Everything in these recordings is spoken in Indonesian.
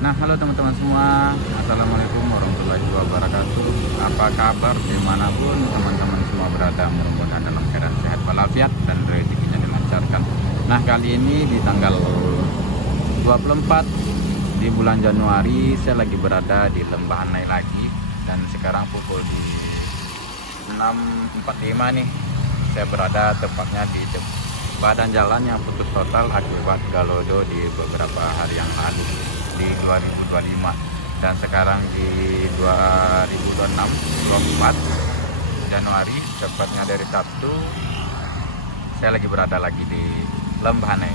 Nah, halo teman-teman semua. Assalamualaikum warahmatullahi wabarakatuh. Apa kabar dimanapun teman-teman semua berada, mudah-mudahan dalam keadaan sehat walafiat dan rezekinya dilancarkan. Nah, kali ini di tanggal 24 di bulan Januari saya lagi berada di Lembah Hanai lagi, dan sekarang pukul 6.45 nih. Saya berada tepatnya di badan jalan yang putus total akibat galodo di beberapa hari yang lalu di 2025, dan sekarang di 2026 24 Januari tepatnya dari Sabtu saya lagi berada lagi di Lembah Hanai.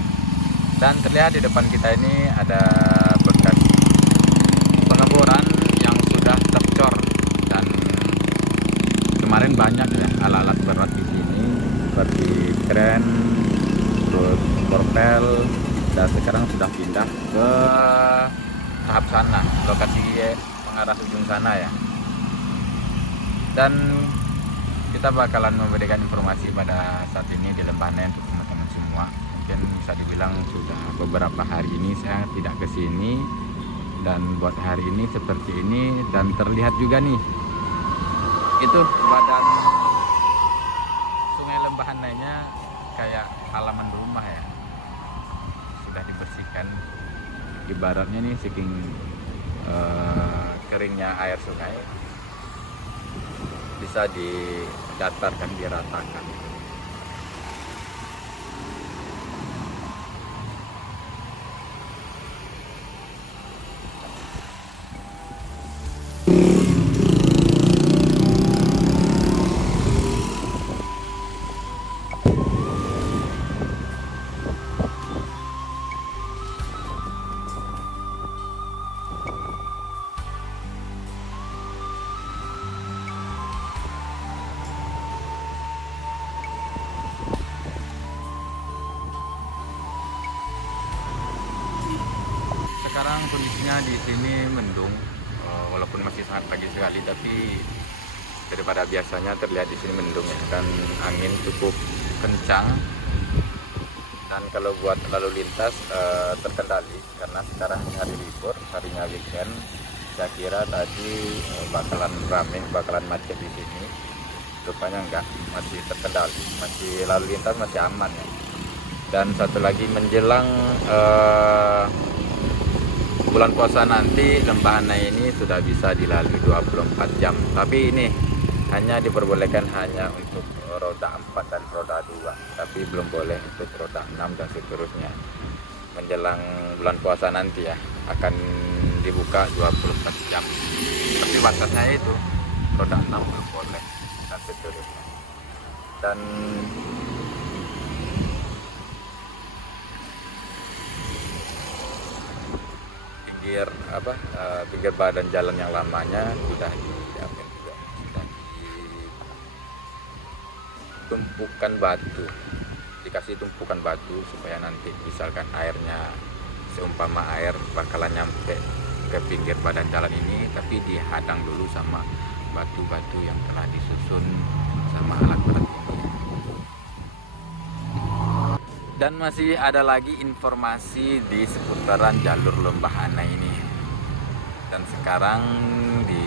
Dan terlihat di depan kita ini ada bekas pengeboran yang sudah tercor, dan kemarin banyak ya alat-alat berat di sini seperti kren, terus portel, dan sekarang sudah pindah ke tahap sana, lokasi mengarah ujung sana ya. Dan kita bakalan memberikan informasi pada saat ini di Lembah Hanai untuk teman-teman semua. Mungkin bisa dibilang sudah beberapa hari ini saya tidak ke sini, dan buat hari ini seperti ini. Dan terlihat juga nih, itu badan sungai Lembah Hanainya kayak halaman rumah ya, sudah dibersihkan. Ibaratnya nih saking keringnya air sungai, bisa didatarkan, diratakan. Sekarang kondisinya di sini mendung, walaupun masih sangat pagi sekali, tapi daripada biasanya terlihat di sini mendung ya, dan angin cukup kencang. Dan kalau buat lalu lintas terkendali karena sekarang hari libur, harinya weekend. Saya kira tadi bakalan ramai, bakalan macet di sini. Rupanya enggak, masih terkendali, masih lalu lintas masih aman ya. Dan satu lagi menjelang bulan puasa nanti, Lembah Hanai ini sudah bisa dilalui 24 jam. Tapi ini hanya diperbolehkan hanya untuk roda 4 dan roda 2, tapi belum boleh untuk roda 6 dan seterusnya. Menjelang bulan puasa nanti ya, akan dibuka 24 jam. Tapi batasnya itu roda 6 belum boleh dan seterusnya. Dan pinggir badan jalan yang lamanya sudah diambil juga, sudah ditumpukan batu, dikasih tumpukan batu supaya nanti misalkan airnya, seumpama air bakalan nyampe ke pinggir badan jalan ini, tapi dihadang dulu sama batu-batu yang telah disusun sama alat berat ini. Dan masih ada lagi informasi di seputaran jalur Lembah Hanai ini. Dan sekarang di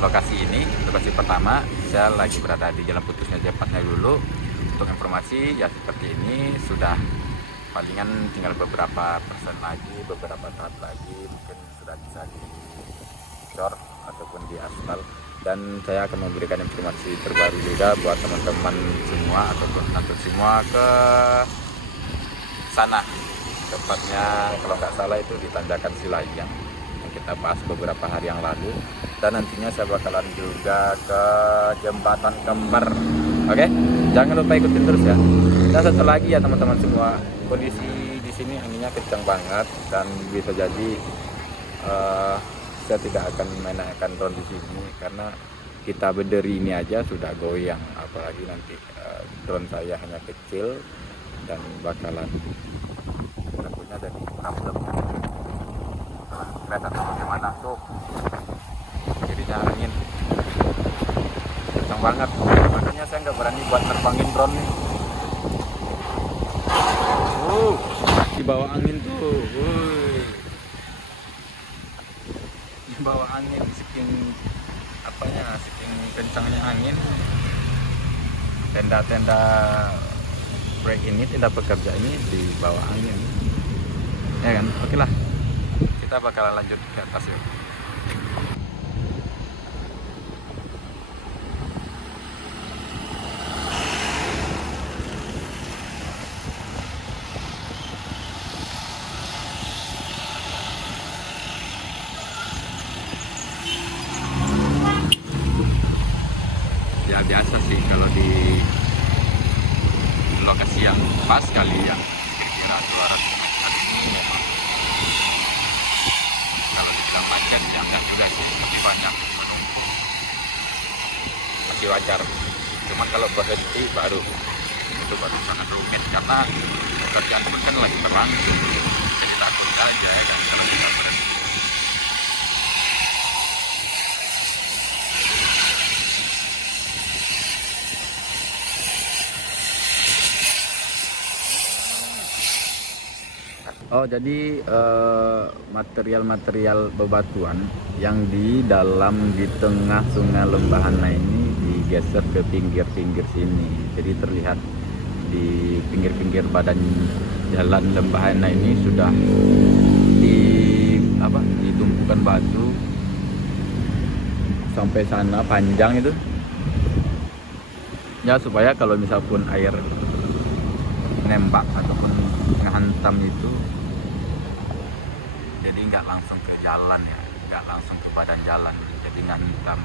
lokasi ini, lokasi pertama, saya lagi berada di jalan putusnya Jepatnya dulu. Untuk informasi ya seperti ini, sudah palingan tinggal beberapa persen lagi, beberapa tahap lagi, mungkin sudah bisa dicor ataupun di aspal. Dan saya akan memberikan informasi terbaru juga buat teman-teman semua ataupun penonton semua ke sana. Tepatnya kalau nggak salah itu di Tanjakan Silayang yang kita bahas beberapa hari yang lalu. Dan nantinya saya bakalan juga ke Jembatan Kembar. Oke, jangan lupa ikutin terus ya. Dan satu lagi ya teman-teman semua, kondisi di sini anginnya kencang banget, dan bisa jadi saya tidak akan menaikkan drone di sini karena kita berdiri ini aja sudah goyang, apalagi nanti drone saya hanya kecil dan bakalan takutnya dari problem kereta bagaimana tuh, jadinya angin kencang banget, makanya saya nggak berani buat nerbangin drone nih. Di bawah angin tuh, angin, saking kencangnya angin, tenda break ini, tenda pekerja ini di bawah angin, ya kan? Oke lah, kita bakalan lanjut ke atas yuk. Ya biasa sih kalau di lokasi yang pas kali yang kira-kira 200 meter ini memang kalau kita macet ya enggak juga sih, lebih banyak menunggu, masih wajar. Cuma kalau berhenti baru itu baru sangat rumit karena pekerjaan pun kan lagi berlangsung, jadi takut aja ya kan kalau kita berhenti. Oh, jadi material-material bebatuan yang di tengah sungai Lembahana ini digeser ke pinggir-pinggir sini. Jadi terlihat di pinggir-pinggir badan jalan Lembahana ini sudah ditumpukan batu sampai sana panjang itu. Ya supaya kalau misalpun air nembak ataupun menghantam itu, jadi nggak langsung ke jalan ya, nggak langsung ke badan jalan, jadi ngantam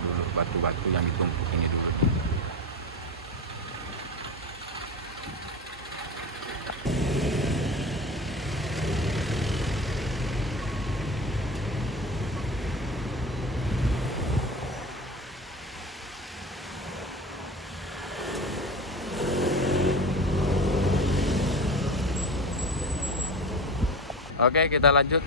dulu batu-batu yang ditumpuk ini dulu. Oke, kita lanjut.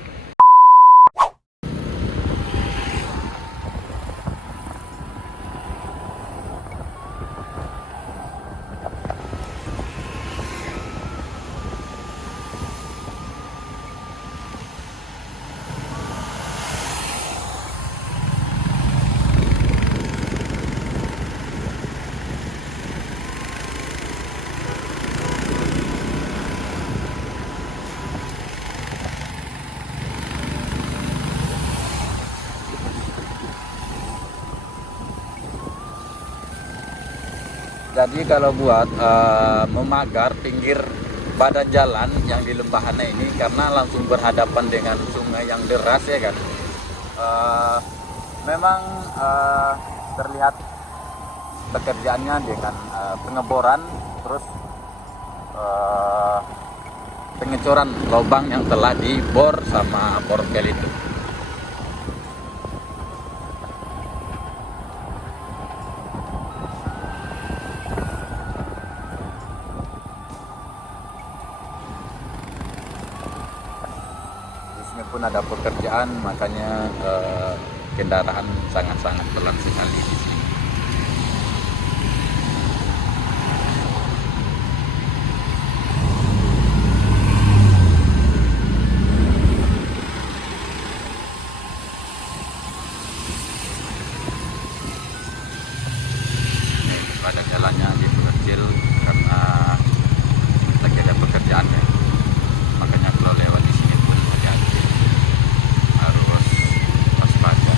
Jadi kalau buat memagar pinggir badan jalan yang di Lembahana ini, karena langsung berhadapan dengan sungai yang deras ya kan, memang terlihat pekerjaannya dengan pengeboran, terus pengecoran lubang yang telah dibor sama porkel itu. Pun ada pekerjaan, makanya kendaraan sangat-sangat pelan sekali di sini. Badan jalannya diperkecil karena lagi ada pekerjaan ya, makanya kalau lewat di sini pun hati-hati, harus waspada.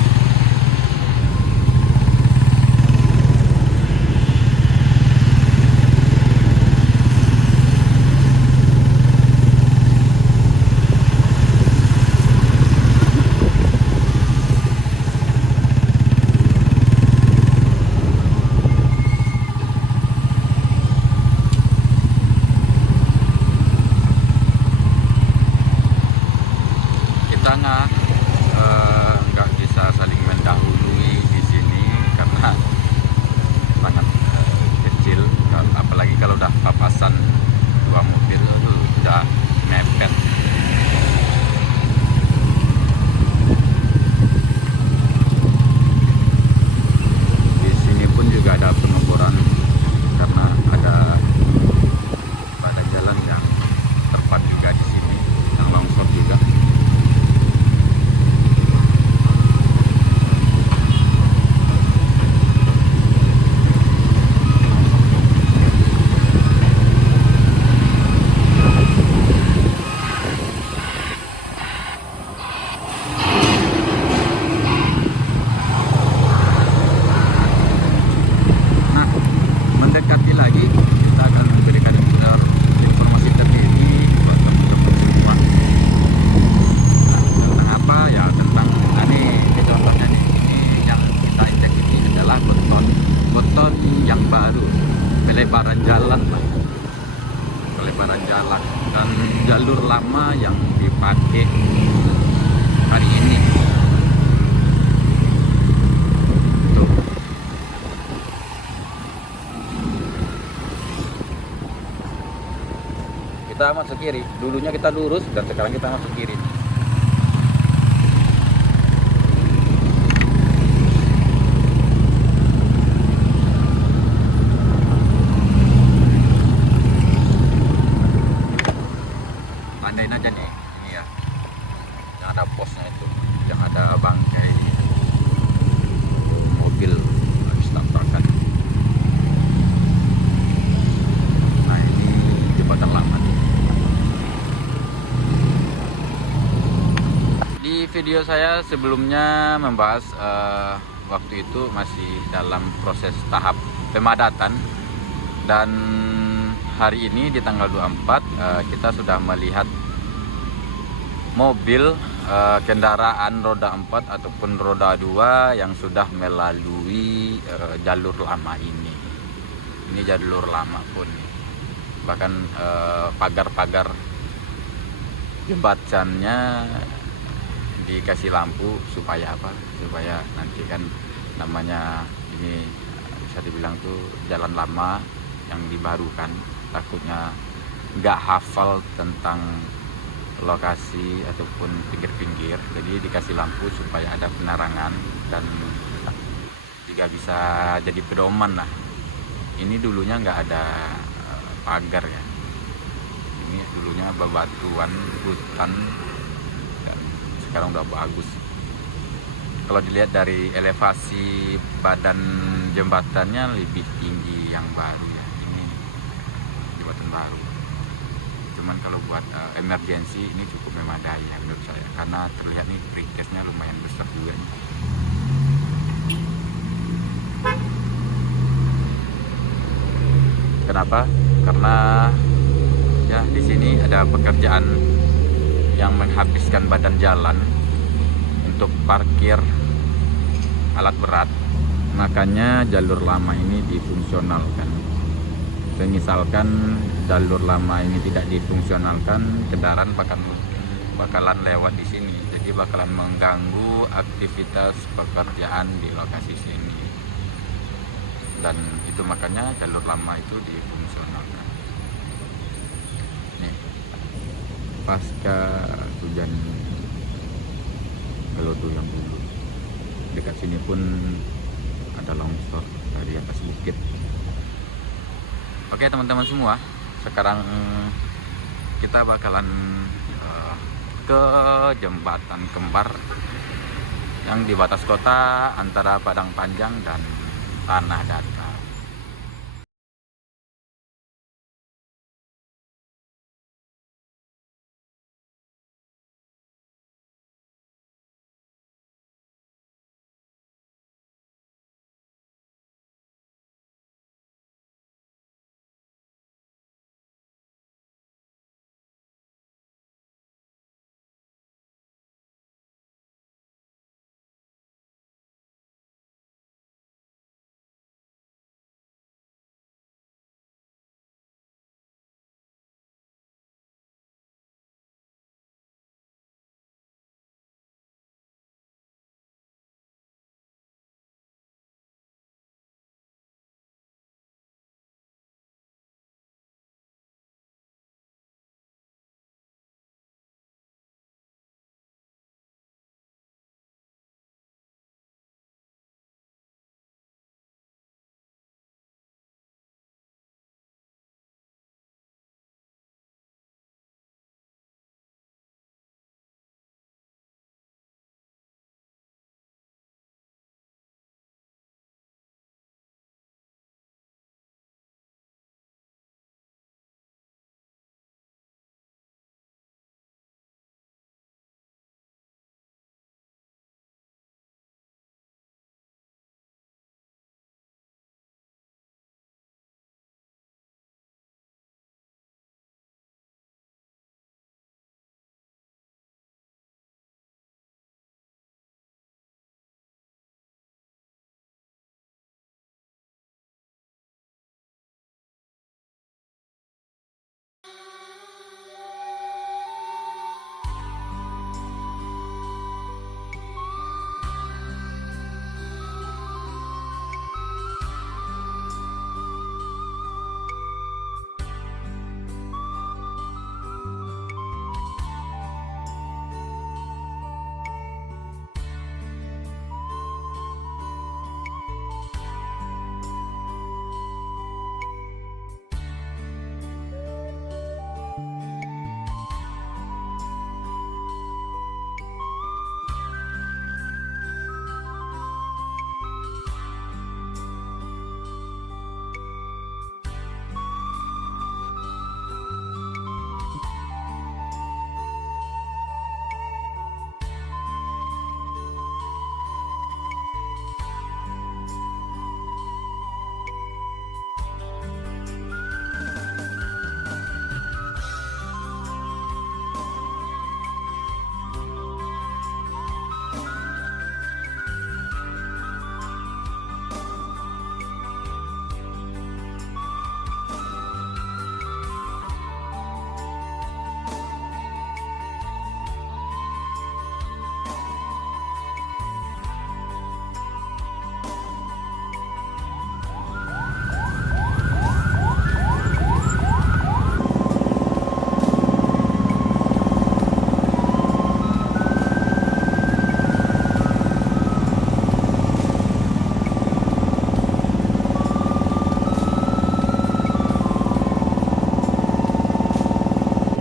kelebaran jalan dan jalur lama yang dipakai hari ini. Tuh. Kita masuk kiri, dulunya kita lurus dan sekarang kita masuk kiri. Tandain aja nih, ini ya, yang ada posnya itu, yang ada bangkai mobil habis tabrakan. Nah ini jembatan lama. Di video saya sebelumnya membahas waktu itu masih dalam proses tahap pemadatan, dan hari ini di tanggal 24 kita sudah melihat mobil kendaraan roda 4 ataupun roda 2 yang sudah melalui jalur lama ini. Ini jalur lama pun, bahkan pagar-pagar jembatannya dikasih lampu supaya apa? Supaya nanti kan namanya ini bisa dibilang tuh jalan lama yang dibarukan, takutnya nggak hafal tentang lokasi ataupun pinggir-pinggir, jadi dikasih lampu supaya ada penerangan dan juga bisa jadi pedoman lah. Ini dulunya nggak ada pagar ya, ini dulunya bebatuan hutan dan sekarang udah bagus. Kalau dilihat dari elevasi badan jembatannya lebih tinggi yang baru ya, ini jembatan baru. Cuman kalau buat emergensi ini cukup memadai ya menurut saya, karena terlihat nih pretesnya lumayan besar juga nih. Kenapa? Karena ya di sini ada pekerjaan yang menghabiskan badan jalan untuk parkir alat berat, makanya jalur lama ini difungsionalkan. Misalkan jalur lama ini tidak difungsionalkan, kendaraan bakalan lewat di sini, jadi bakalan mengganggu aktivitas pekerjaan di lokasi sini. Dan itu makanya jalur lama itu difungsionalkan. Nih, pasca hujan gelodo yang dulu, dekat sini pun ada longsor dari atas bukit. Oke teman-teman semua, sekarang kita bakalan ke jembatan kembar yang di batas kota antara Padang Panjang dan Tanah Datar.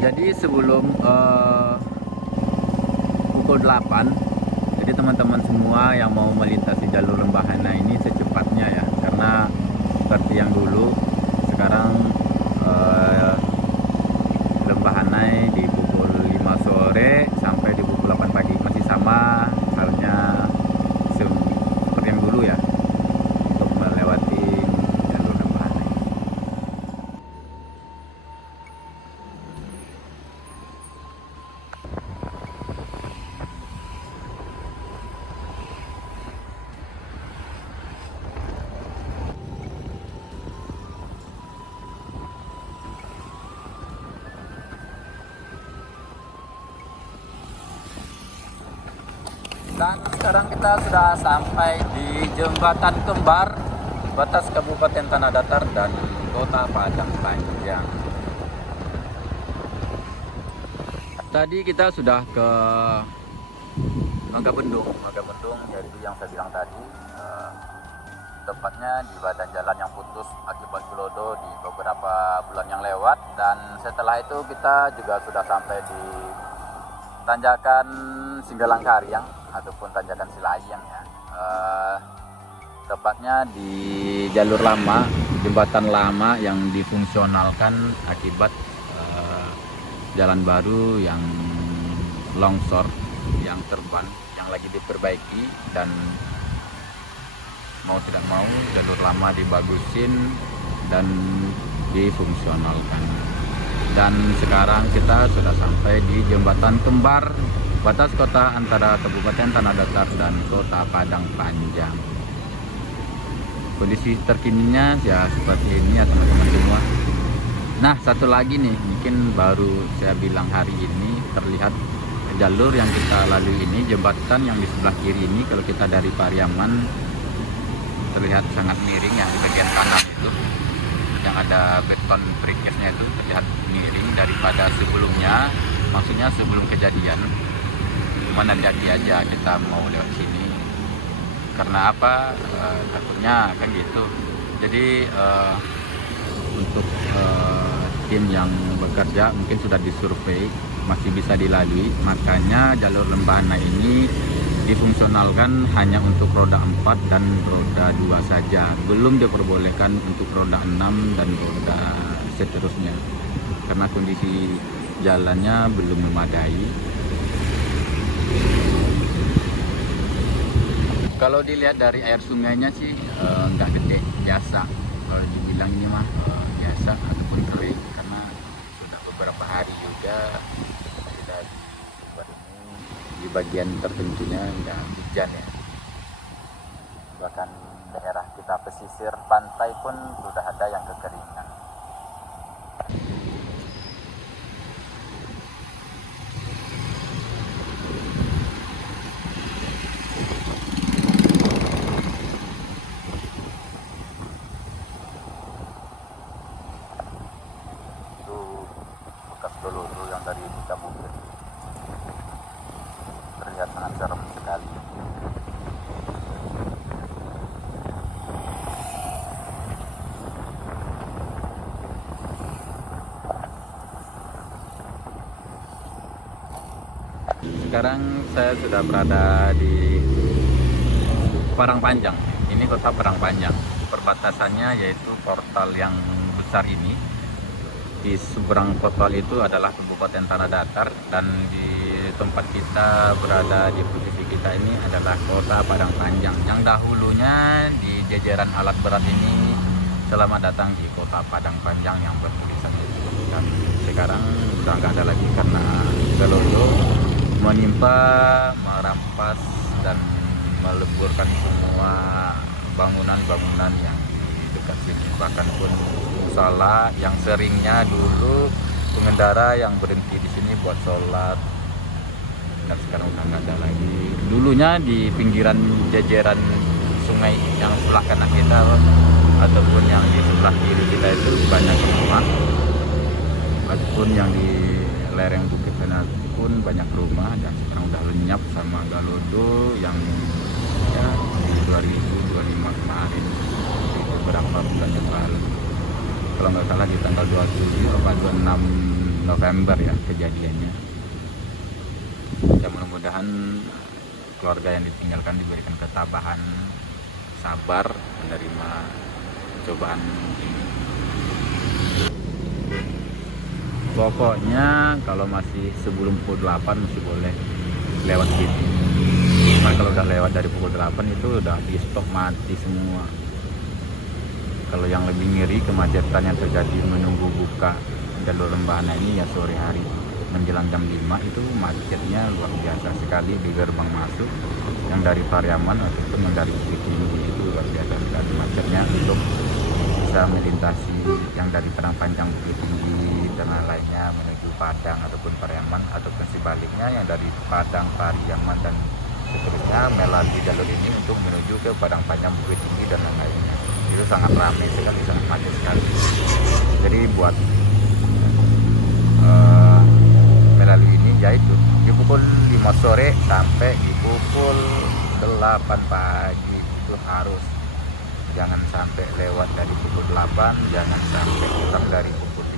Jadi sebelum pukul 8, jadi teman-teman semua yang mau melintasi jalur Lembahana ini secepatnya ya, karena seperti yang dulu, sekarang Lembahana di pukul 5 sore sampai di pukul 8 pagi masih sama halnya seperti yang dulu ya, untuk melewati jalur Lembahana ini. Dan sekarang kita sudah sampai di Jembatan Kembar, batas Kabupaten Tanah Datar dan Kota Padang Panjang. Tadi kita sudah ke Mangga Bendung yaitu yang saya bilang tadi, tepatnya di badan jalan yang putus akibat gelodo di beberapa bulan yang lewat. Dan setelah itu kita juga sudah sampai di tanjakan Singgalang Karyang ataupun tanjakan Silayang ya, tepatnya di jalur lama, jembatan lama yang difungsionalkan akibat jalan baru yang longsor, yang terban, yang lagi diperbaiki. Dan mau tidak mau jalur lama dibagusin dan difungsionalkan. Dan sekarang kita sudah sampai di Jembatan Kembar, batas kota antara Kabupaten Tanah Datar dan Kota Padang Panjang. Kondisi terkininya ya seperti ini ya teman-teman semua. Nah, satu lagi nih, mungkin baru saya bilang hari ini terlihat jalur yang kita lalui ini, jembatan yang di sebelah kiri ini, kalau kita dari Pariaman terlihat sangat miring ya di bagian kanan itu. Yang ada beton precastnya itu terlihat miring daripada sebelumnya, maksudnya sebelum kejadian. Cuma nanti aja kita mau lewat sini, karena apa, takutnya kan gitu. Jadi untuk tim yang bekerja mungkin sudah disurvei masih bisa dilalui, makanya jalur Lembahana ini difungsionalkan hanya untuk roda 4 dan roda 2 saja, belum diperbolehkan untuk roda 6 dan roda seterusnya, karena kondisi jalannya belum memadai. Kalau dilihat dari air sungainya sih nggak gede, biasa. Kalau dibilang ini mah biasa ataupun kering, karena sudah beberapa hari juga tidak di bagian tertentunya nggak hujan ya. Bahkan daerah kita pesisir pantai pun sudah ada yang kekeringan. Itu bekas gelodo yang dari kita bukit, terlihat sangat serem sekali. Sekarang saya sudah berada di Parang Panjang. Ini kota Parang Panjang. Perbatasannya yaitu portal yang besar ini. Di seberang portal itu adalah Kabupaten Tanah Datar, dan di tempat kita berada, di posisi kita ini adalah Kota Padang Panjang, yang dahulunya di jajaran alat berat ini selamat datang di Kota Padang Panjang yang bertulisan itu. Dan sekarang sudah nggak ada lagi karena gelodo menimpa, merampas dan meleburkan semua bangunan-bangunan yang di dekat sini. Bahkan pun musola yang seringnya dulu pengendara yang berhenti di sini buat sholat, dan sekarang udah nggak ada lagi. Dulunya di pinggiran jajaran sungai yang sebelah kanan kita ataupun yang di sebelah kiri kita itu banyak rumah, ataupun yang di lereng bukit sana pun banyak rumah, dan sekarang udah lenyap sama galodo yang ya di 2025 kemarin, beberapa bulan yang lalu. Kalau nggak salah di tanggal 27 atau 26 November ya kejadiannya. Ya mudah-mudahan keluarga yang ditinggalkan diberikan ketabahan, sabar menerima cobaan ini. Pokoknya kalau masih sebelum pukul 8 masih boleh lewat situ. Cuma kalau udah lewat dari pukul 8 itu udah di stop, mati semua. Kalau yang lebih ngeri kemacetan yang terjadi menunggu buka jalur Lembahana ini ya sore hari menjelang jam 5 itu macetnya luar biasa sekali di gerbang masuk yang dari Pariaman ataupun yang dari Bukit Tinggi, itu luar biasa sekali macetnya untuk bisa melintasi yang dari Padang Panjang Bukit Tinggi dan lainnya menuju Padang ataupun Pariaman, ataupun sebaliknya yang dari Padang, Pariaman dan seterusnya melalui jalur ini untuk menuju ke Padang Panjang Bukit Tinggi dan lain-lainnya. Itu sangat ramai sekali, sangat macet sekali. Jadi buat melalui ini yaitu di pukul 5 sore sampai di pukul 8 pagi itu harus, jangan sampai lewat dari pukul 8, jangan sampai kurang dari pukul 5.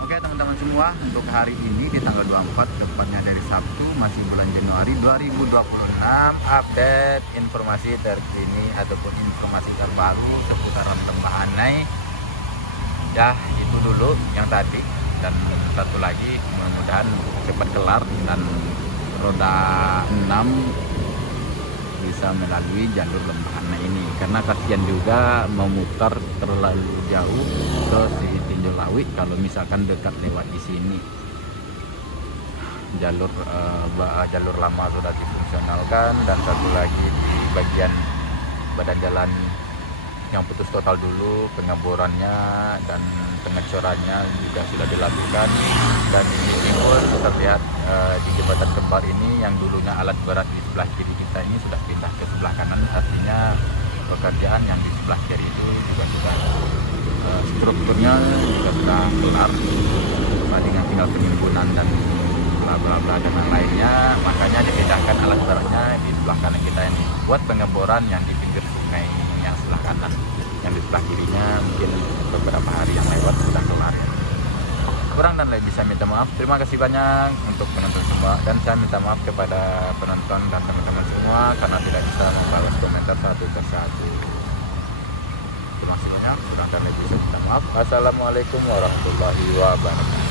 Oke teman-teman semua, untuk hari ini di tanggal 24, tepatnya dari Sabtu, masih bulan Januari 2026, update informasi terkini ataupun informasi terbaru seputaran Lembahana. Ya itu dulu yang tadi, dan satu lagi mudah-mudahan cepat kelar dan roda 6 bisa melalui jalur Lembahana ini, karena kasihan juga memutar terlalu jauh ke Tinjau Lawi kalau misalkan dekat lewat di sini. Jalur lama sudah difungsionalkan, dan satu lagi di bagian badan jalan yang putus total dulu, pengeborannya dan pengecorannya juga sudah dilakukan. Dan ini pun terlihat di jembatan kembar ini yang dulunya alat berat di sebelah kiri kita ini sudah pindah ke sebelah kanan, artinya pekerjaan yang di sebelah kiri itu juga sudah strukturnya juga sudah kelar, dengan tinggal penimbunan dan bla bla bla dan yang lainnya. Makanya dipindahkan alat beratnya di sebelah kanan kita ini buat pengeboran yang di pinggir sungai yang sebelah kanan. Yang di sebelah kirinya mungkin beberapa hari yang lewat sudah kelar ya. Kurang dan lebih saya minta maaf. Terima kasih banyak untuk penonton semua, dan saya minta maaf kepada penonton dan teman-teman semua karena tidak bisa membalas komentar satu persatu. Terima kasih banyak. Kurang dan lebih saya minta maaf. Assalamualaikum warahmatullahi wabarakatuh.